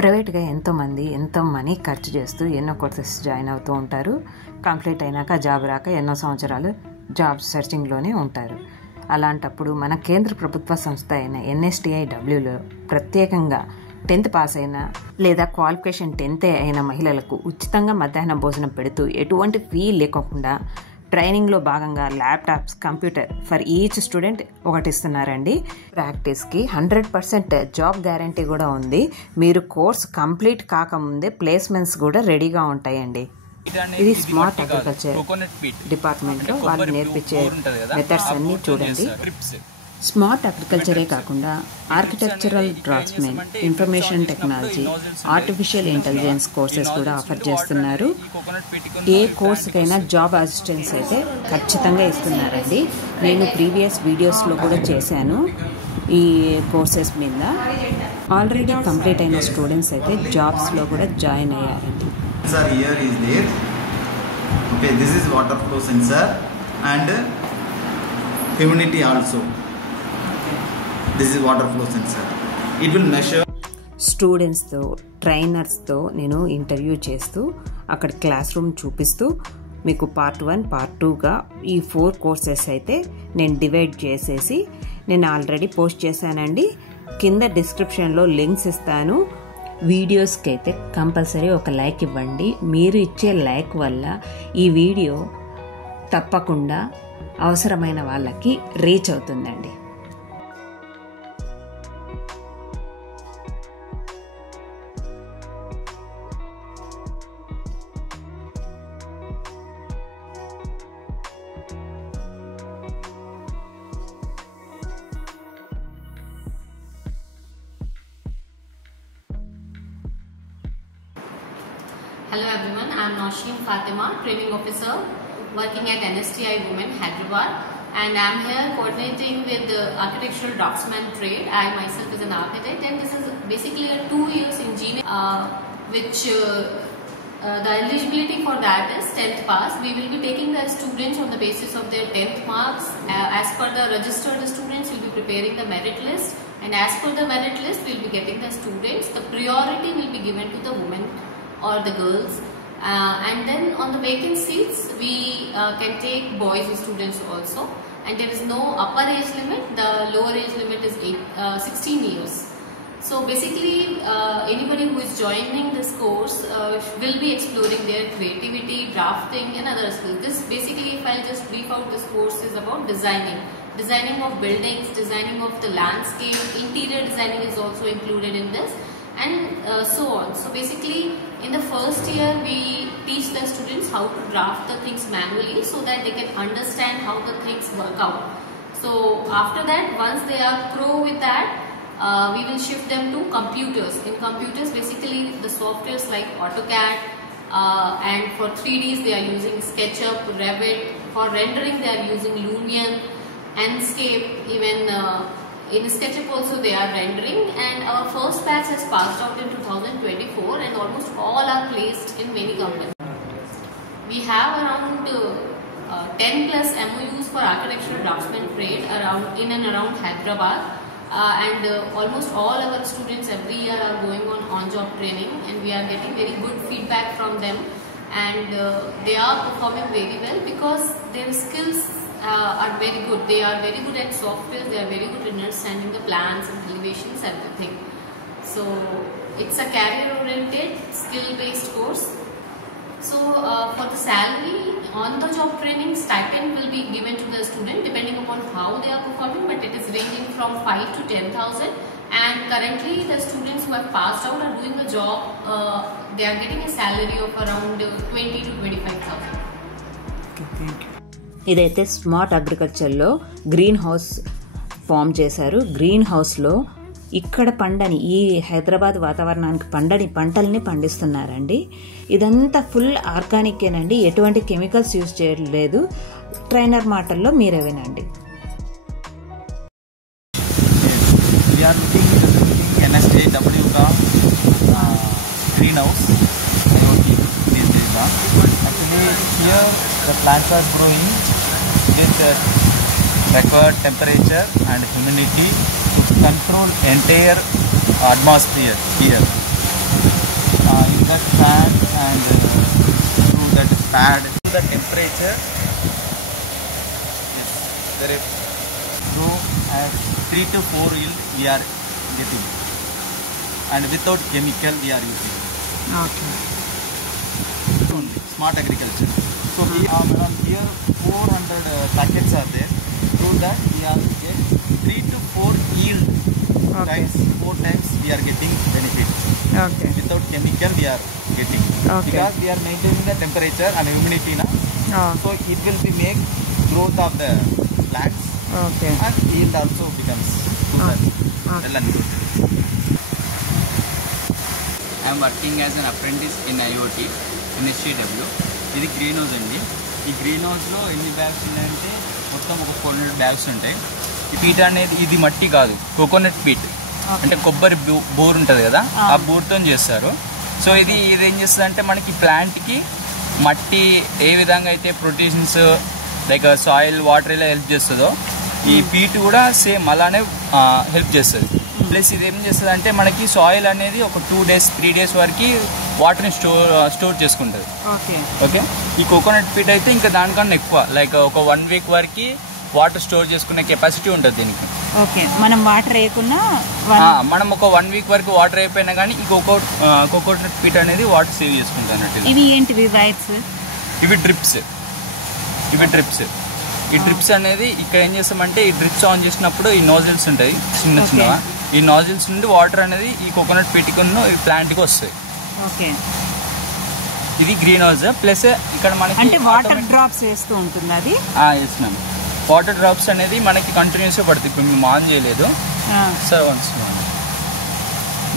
ప్రైవేట్గా ఎంతోమంది ఎంతో మనీ ఖర్చు చేస్తూ ఎన్నో కోర్సెస్ జాయిన్ అవుతూ ఉంటారు. కంప్లీట్ అయినాక జాబ్ రాక ఎన్నో సంవత్సరాలు జాబ్ సెర్చింగ్లోనే ఉంటారు. అలాంటప్పుడు మన కేంద్ర ప్రభుత్వ సంస్థ అయిన NSTIWలో ప్రత్యేకంగా 10th పాస్ అయిన లేదా క్వాలిఫికేషన్ 10th అయిన మహిళలకు ఉచితంగా మధ్యాహ్న భోజనం పెడుతూ ఎటువంటి ఫీ లేకుండా ట్రైనింగ్లో భాగంగా laptops, computer for each student ఒకటి ఇస్తున్నారండి. ప్రాక్టీస్కి 100% జాబ్ గ్యారంటీ కూడా ఉంది. మీరు కోర్స్ కంప్లీట్ కాకముందే ప్లేస్మెంట్స్ కూడా రెడీగా ఉంటాయండి. ఇది స్మార్ట్ అగ్రికల్చర్ డిపార్ట్మెంట్లో వాళ్ళు నేర్పించే మెథడ్స్ అన్నీ చూడండి. స్మార్ట్ అగ్రికల్చరే కాకుండా architectural draughtsmen, information technology, artificial intelligence courses కూడా ఆఫర్ చేస్తున్నారు. ఏ కోర్సుకైనా జాబ్ అసిస్టెన్స్ అయితే ఖచ్చితంగా ఇస్తున్నారండి. నేను ప్రీవియస్ వీడియోస్లో కూడా చేశాను ఈ కోర్సెస్ మీద. ఆల్రెడీ కంప్లీట్ అయిన స్టూడెంట్స్ అయితే జాబ్స్లో కూడా జాయిన్ అయ్యారండి. Here is there. Okay, this is water flow sensor and humidity also. This is water flow sensor. It will measure. స్టూడెంట్స్తో, ట్రైనర్స్తో నేను ఇంటర్వ్యూ చేస్తూ అక్కడ క్లాస్ రూమ్ చూపిస్తూ మీకు పార్ట్ 1, పార్ట్ 2గా ఈ 4 కోర్సెస్ అయితే నేను డివైడ్ చేసేసి నేను ఆల్రెడీ పోస్ట్ చేశానండి. కింద డిస్క్రిప్షన్లో లింక్స్ ఇస్తాను. వీడియోస్కి అయితే కంపల్సరీ ఒక లైక్ ఇవ్వండి. మీరు ఇచ్చే లైక్ వల్ల ఈ వీడియో తప్పకుండా అవసరమైన వాళ్ళకి రీచ్ అవుతుందండి. Hello everyone, I am Nosheen Fatima, Training Officer working at NSTI Women, Hyderabad, and I am here coordinating with the architectural draftsman trade. I myself is an architect, and this is basically a 2 years engineering which the eligibility for that is 10th pass. We will be taking the students on the basis of their 10th marks. As per the registered students, we will be preparing the merit list, and as per the merit list, we will be getting the students. The priority will be given to the women or the girls, and then on the vacant seats we can take boys students also, and there is no upper age limit. The lower age limit is 16 years. So basically anybody who is joining this course will be exploring their creativity, drafting and other skills. This basically, if I'll just brief out, this course is about designing of buildings, designing of the landscape, interior designing is also included in this, and so on. So basically in the first year we teach the students how to draft the things manually so that they can understand how the things work out. So after that, once they are pro with that, we will shift them to computers. In computers, basically the softwares like AutoCAD, and for 3Ds they are using SketchUp, Revit. For rendering they are using Lumion, Enscape, even in SketchUp also they are rendering. And our first batch has passed out in 2024, and almost all are placed in many companies. We have around 10 plus MOUs for architectural draftsman trade in and around Hyderabad, and almost all our students every year are going on job training, and we are getting very good feedback from them, and they are performing very well because their skills are very good. They are very good at software, they are very good in understanding the plans and elevations, everything. So it's a career oriented, skill based course. So for the salary, on the job training stipend will be given to the student depending upon how they are performing, but it is ranging from 5 to 10,000, and currently the students who have passed out are doing a job, they are getting a salary of around 20 to 25,000. ఇదైతే smart అగ్రికల్చర్లో green house form చేశారు. Green హౌస్లో ఇక్కడ పండని, ఈ హైదరాబాద్ వాతావరణానికి పండని పంటల్ని పండిస్తున్నారండి. ఇదంతా ఫుల్ ఆర్గానికేనండి, ఎటువంటి కెమికల్స్ యూజ్ చేయలేదు. ట్రైనర్ మాటల్లో మీరే వినండి. NSTIW का green house actually here the plants are growing with required temperature and humidity to control entire atmosphere here. that fan and through that pad. The temperature is there. So as 3 to 4 yield we are getting, and without chemical we are using. Okay. Only smart agriculture. So here 400 packets are there. Through that we are get 3 to 4 yield. Okay. Times 4 times we are getting benefit. Okay. Without chemical we are getting. Okay. Because we are maintaining the temperature and humidity now. So it will be make growth of the plants okay. and yield also becomes good. Okay. Well and good. I am working as an apprentice in IoT NSTW. ఇది green house అండి. ఈ green హౌస్లో ఎన్ని bags ఉన్నాయంటే మొత్తం ఒక 400 bags ఉంటాయి. ఈ పీట్ అనేది ఇది మట్టి కాదు, కోకోనట్ పీట్. అంటే కొబ్బరి బోర్ ఉంటుంది కదా, ఆ బోర్తో చేస్తారు. సో ఇది ఏం చేస్తుంది అంటే మనకి ప్లాంట్కి మట్టి ఏ విధంగా అయితే ప్రోటీన్స్ లైక్ సాయిల్ వాటర్ ఇలా హెల్ప్ చేస్తుందో ఈ పీట్ కూడా సేమ్ అలానే హెల్ప్ చేస్తుంది. ప్లస్ ఇది ఏం చేస్తుంది అంటే మనకి సాయిల్ అనేది ఒక 2 days 3 days వరకు వాటర్ని స్టోర్ చేసుకుంటుంది. ఓకే. ఈ కోకోనట్ పీట్ అయితే ఇంకా దానికన్నా ఎక్కువ, లైక్ ఒక 1 week వరకు వాటర్ స్టోర్ చేసుకునే కెపాసిటీ ఉంటుంది దీనికి. ఓకే. మనం వాటర్ వేయకున్నా మనం ఒక 1 week వరకు వాటర్ అయిపోయినా కానీ ఈ కోకోనట్ పీట్ అనేది వాటర్ సేవ్ చేసుకుంటుంది అన్నట్టు. ఇవి ఏంటివి వైట్స్? ఇవి డ్రిప్స్. ఈ డ్రిప్స్ అనేది ఇక్కడ ఏం చేస్తామంటే ఈ డ్రిప్స్ ఆన్ చేసినప్పుడు ఈ నోజిల్స్ ఉంటాయి చిన్న చిన్నగా, ఈ నోజిల్స్ నుండి వాటర్ అనేది ఈ కోకోనట్ పీట్కున్న ఈ ప్లాంట్కి వస్తాయి. ఓకే. ఇది గ్రీన్ హౌస్. ప్లస్ ఇక్కడ మనకి అంటే వాటర్ డ్రాప్స్ వేస్తూ ఉంటుంది అది. Yes ma'am. వాటర్ డ్రాప్స్ అనేది మనకి కంటిన్యూస్గా పడుతుంది. ఇప్పుడు మేము ఆన్ చేయలేదు సార్, వన్స్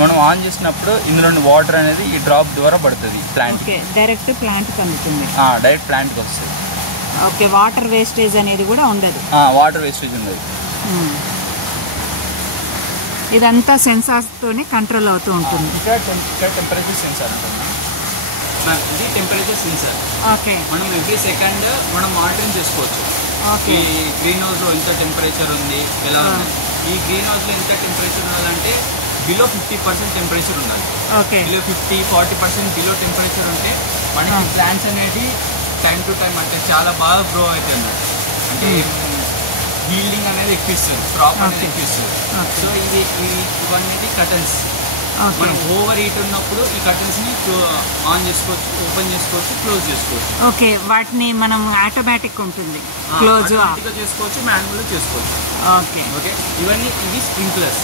మనం ఆన్ చేసినప్పుడు ఇందులో వాటర్ అనేది ఈ డ్రాప్ ద్వారా పడుతుంది ప్లాంట్. డైరెక్ట్ ప్లాంట్కి అందుతుంది. డైరెక్ట్ ప్లాంట్కి వస్తుంది. ఓకే. వాటర్ వేస్టేజ్ అనేది కూడా ఉండదు. వాటర్ వేస్టేజ్ ఉండదు. ఇదంతా సెన్సార్స్తోనే కంట్రోల్ అవుతూ ఉంటుంది. ఇక్కడ టెంపరేచర్ సెన్సార్ ఉంటుంది. ఇది టెంపరేచర్ సెన్సార్. ఓకే. మనం ఎవ్రీ సెకండ్ మనం మానిటరింగ్ చేసుకోవచ్చు. ఓకే. ఈ గ్రీన్ హౌస్లో ఎంత టెంపరేచర్ ఉంది, ఎలా ఉంది. ఈ గ్రీన్ హౌస్లో ఎంత టెంపరేచర్ ఉండాలంటే బిలో 50% టెంపరేచర్ ఉండాలి. ఓకే. బిలో 50-40% బిలో టెంపరేచర్ ఉంటే మనకి ప్లాంట్స్ అనేది టైం టు టైం అంటే చాలా బాగా గ్రో అవుతాయి అన్నట్టు. అంటే హీల్డింగ్ అనేది ఎక్కువ ఇస్తుంది, క్రాప్ అనేది ఎక్కువ ఇస్తుంది. సో ఇవన్నీ కర్టన్స్. మనం ఓవర్ హీట్ ఉన్నప్పుడు ఈ కర్టన్స్ని ఆన్ చేసుకోవచ్చు, ఓపెన్ చేసుకోవచ్చు, క్లోజ్ చేసుకోవచ్చు. ఓకే. వాటిని మనం ఆటోమేటిక్ ఉంటుంది, క్లోజ్ చేసుకోవచ్చు, మాన్యువల్ చేసుకోవచ్చు. ఓకే. ఓకే. ఇవి స్ప్రింక్లర్స్.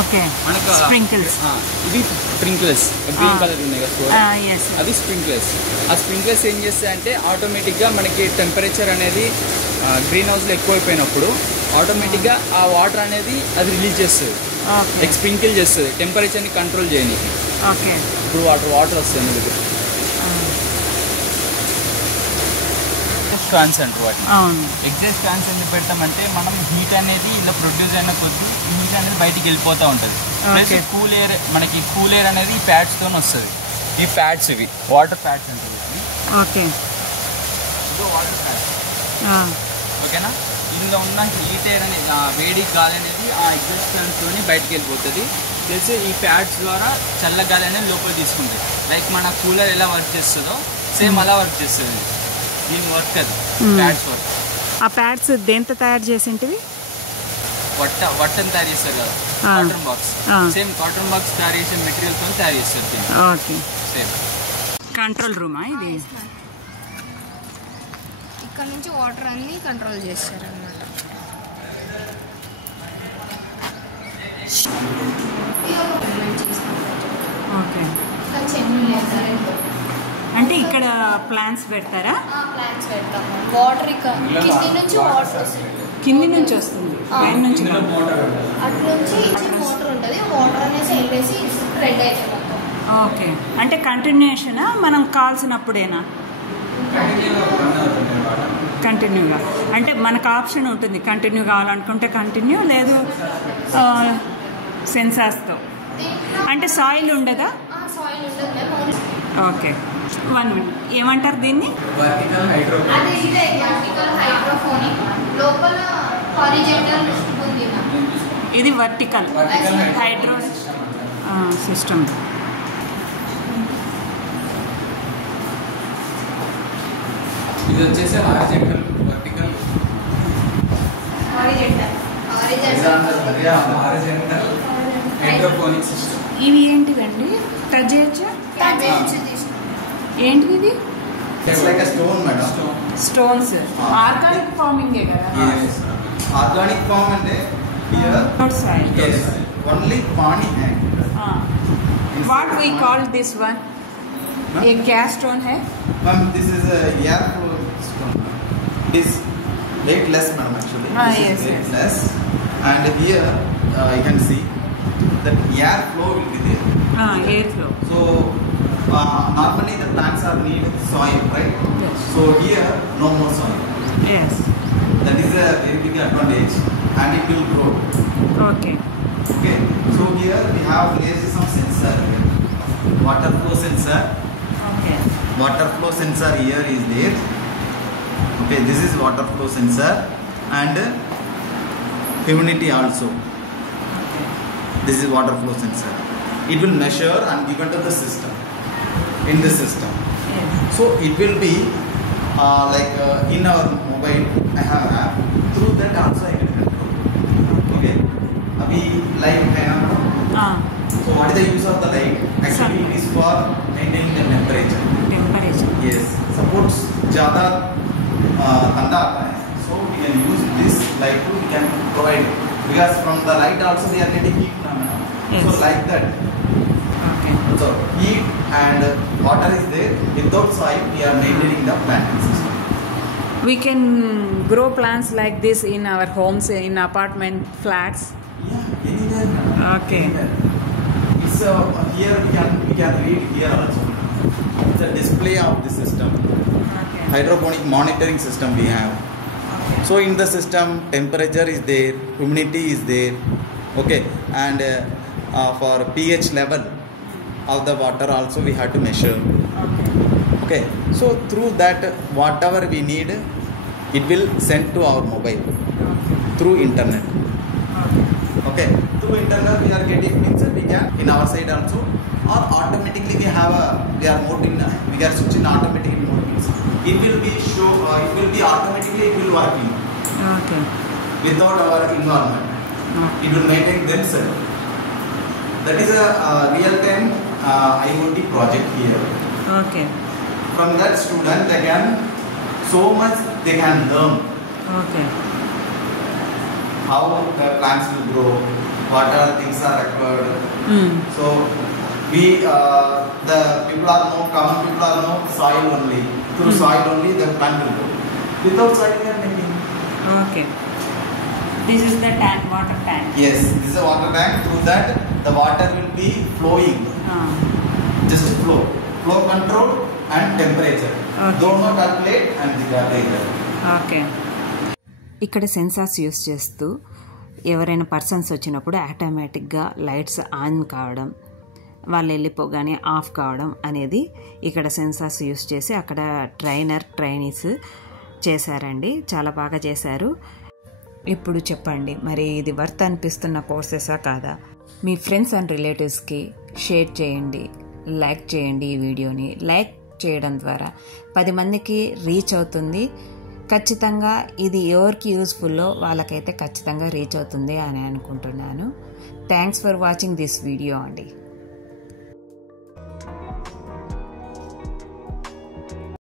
ఓకే. మనకు స్ప్రింకిల్స్. ఇవి స్ప్రింక్లర్స్ గ్రీన్ కలర్ ఉన్నాయి కదా, ఎస్. అది స్ప్రింక్లర్స్. ఆ స్ప్రింక్లర్స్ ఏం చేస్తాయంటే ఆటోమేటిక్గా మనకి టెంపరేచర్ అనేది గ్రీన్ హౌస్లో ఎక్కువైపోయినప్పుడు ఆటోమేటిక్గా ఆ వాటర్ అనేది అది రిలీజ్ చేస్తుంది, లైక్ స్ప్రింకిల్ చేస్తుంది టెంపరేచర్ని కంట్రోల్ చేయడానికి. ఓకే. ఇప్పుడు వాటర్ వస్తుంది మీకు. ఫ్యాన్స్ అంటారు వాటిని. అవును. ఎగ్జాస్ట్ ఫ్యాన్స్ ఎందుకు పెడతామంటే మనం హీట్ అనేది ఇలా ప్రొడ్యూస్ అయిన కొద్దీ ఈ హీట్ అనేది బయటికి వెళ్ళిపోతూ ఉంటుంది. ప్లస్ కూల్ ఎయిర్, మనకి కూల్ ఎయిర్ అనేది ఈ ప్యాడ్స్తో వస్తుంది. ఈ ప్యాడ్స్ ఇవి వాటర్ ప్యాడ్స్ అంటారు. ఓకే. ఇది వాటర్ ప్యాడ్స్. ఓకేనా. ఇందులో ఉన్న హీట్ ఎయిర్ అనేది వేడి గాలి అనేది ఆ ఎగ్జాస్ట్ ఫ్యాన్స్తోని బయటికి వెళ్ళిపోతుంది. ప్లస్ ఈ ప్యాడ్స్ ద్వారా చల్ల గాలి అనేది లోపల తీసుకుంటుంది. లైక్ మన కూలర్ ఎలా వర్క్ చేస్తుందో సేమ్ అలా వర్క్ చేస్తుంది దీని వర్క్. అది ప్యాడ్స్ వర్క్. ఆ ప్యాడ్స్ దేంతో తయారు చేసింటివి? వట్టని తయారు చేస్తారు కదా, cotton box. Same cotton box తయారు చేసే మెటీరియల్తో తయారు చేస్తారు దీన్ని. ఓకే. సేమ్. కంట్రోల్ రూమా ఇది? ఇక్కడ నుంచి వాటర్ అన్ని కంట్రోల్ చేస్తారు అన్నమాట. ఓకే. అంటే ఇక్కడ ప్లాంట్స్ పెడతారా? ప్లాంట్స్ పెడతాము. వాటర్ కింది నుంచి వాటర్ వస్తుంది. కింది నుంచి వస్తుంది, పైన నుంచి అటు నుంచి వాటర్ ఉంటుంది. వాటర్ అనేసి వెళ్ళేసి స్ప్రెడ్ అవుతుంది. ఓకే. అంటే కంటిన్యూషనా, మనం కాల్సినప్పుడేనా? కంటిన్యూగా. అంటే మనకు ఆప్షన్ ఉంటుంది, కంటిన్యూ కావాలనుకుంటే కంటిన్యూ, లేదు సెన్సార్స్తో. అంటే సాయిల్ ఉండదా? సాయిల్ ఉండదు. ఓకే. 1 minute. ఏమంటారు దీన్ని? Vertical hydroponic. లోపల హారిజాంటల్ ఉంది. ఇది వర్టికల్ హైడ్రో సిస్టమ్. ఇది వచ్చేసి horizontal vertical horizontal hydroponic system. ఇవి ఏంటివండి? టచ్ చేయొచ్చా? ఏంటిది ఇది? It's like a stone, madam. Stones. Organic ఫార్మింగే కదా? Yes. Organic farm and here. Outside. Yes. Only pani hai. What we call this one? A gas stone hai? Ma'am, this is a air flow stone. This weightless, madam, actually. This yes, is weightless. And here you can see that air flow will be there. Air flow. So normally the plants are need soil, right? Yes. So here no more soil. Yes. That is a very big advantage, and it will grow. Okay. Okay. So here we have placed some sensor here. Water flow sensor. Okay. Water flow sensor here is there. Okay. This is water flow sensor and humidity also. This is water flow sensor. It will measure and given to the system. In the system. Yes. So it will be in our mobile. I have an app. Through that also I can control. Okay. Abhi light hai na. So what is the use of the light? Actually it is for maintaining the temperature. Temperature. Yes. Suppose ज़्यादा ठंडा आता है. So we can use this light to we can provide because from the light also they are getting heat now. Yes. So like that. Okay. So heat and water is there. Without soil, we are maintaining the planting system. We can grow plants like this in our homes, in apartment flats. Yeah, anywhere. Okay. Anywhere. It's here we can read here also. It's a display of the system. Okay. Hydroponic monitoring system we have. Okay. So in the system, temperature is there, humidity is there. Okay, and for pH level of the water also we have to measure. Okay, so through that whatever we need, it will send to our mobile through internet. Okay, through internet we are getting things we can in our side also, or automatically we are mode in we are switching automatic mode means it will be automatically it will working. Okay. Without our involvement. It will maintain themselves. That is a real-time IoT project here. Okay. From that student, they can so much they can learn Okay. how the plants will grow, what are things are required. So we the people are know common people are know soil only. Through soil only the plant will grow. Without soil they are making. Okay. This is the tank, water tank. Yes, this is a water tank. Through that the water will be flowing. Just flow control and temperature. Dono calculate and temperature. Okay. ఇక్కడ sensors use చేస్తూ ఎవరైనా persons వచ్చినప్పుడు ఆటోమేటిక్గా lights on కావడం, వాళ్ళు వెళ్ళిపోగానే of కావడం అనేది ఇక్కడ సెన్సార్స్ యూస్ చేసి అక్కడ ట్రైనీస్ చేశారండి. చాలా బాగా చేశారు. ఇప్పుడు చెప్పండి, మరి ఇది వర్త్ అనిపిస్తున్న కోర్సెసా కాదా? మీ ఫ్రెండ్స్ అండ్ రిలేటివ్స్కి షేర్ చేయండి, లైక్ చేయండి. ఈ వీడియోని లైక్ చేయడం ద్వారా 10 మందికి రీచ్ అవుతుంది. ఖచ్చితంగా ఇది ఎవరికి యూస్ఫుల్లో వాళ్ళకైతే ఖచ్చితంగా రీచ్ అవుతుంది అని అనుకుంటున్నాను. Thanks for watching this video అండి.